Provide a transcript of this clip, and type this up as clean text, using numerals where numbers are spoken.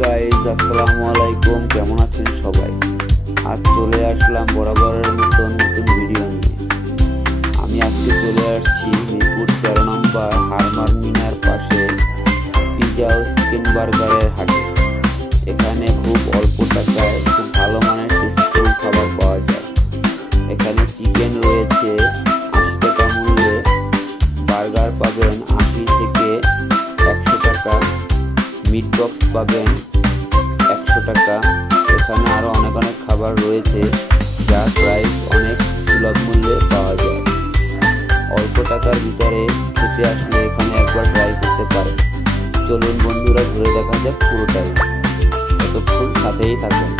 Guys, আসসালামু আলাইকুম। কেমন আছেন সবাই? আজ চলে আসলাম বরাবরের মতন নতুন ভিডিও নিয়ে। আমি আজকে চলে আসছি মিরপুর 13 নম্বর হারমার মিনার পাশে পিজা ও চিকেন বার্গারের হাটে। এখানে খুব অল্প টাকায় খুব ভালো মানের টেস্টফুল খাবার পাওয়া যায়। এখানে চিকেন রয়েছে 80 টাকা মূল্যে, বার্গার পাবেন 80 থেকে 100 টাকা, মিট বক্স পাবেন 100 টাকা। এখানে আরও অনেক খাবার রয়েছে যার প্রাইস অনেক সুলভ মূল্যে পাওয়া যায়। অল্প টাকার ভিতরে খেতে আসলে এখানে একবার ট্রাই করতে পারেন। চলুন বন্ধুরা, ঘুরে দেখা যাক পুরোটাই। ততক্ষণ সাথেই থাকুন।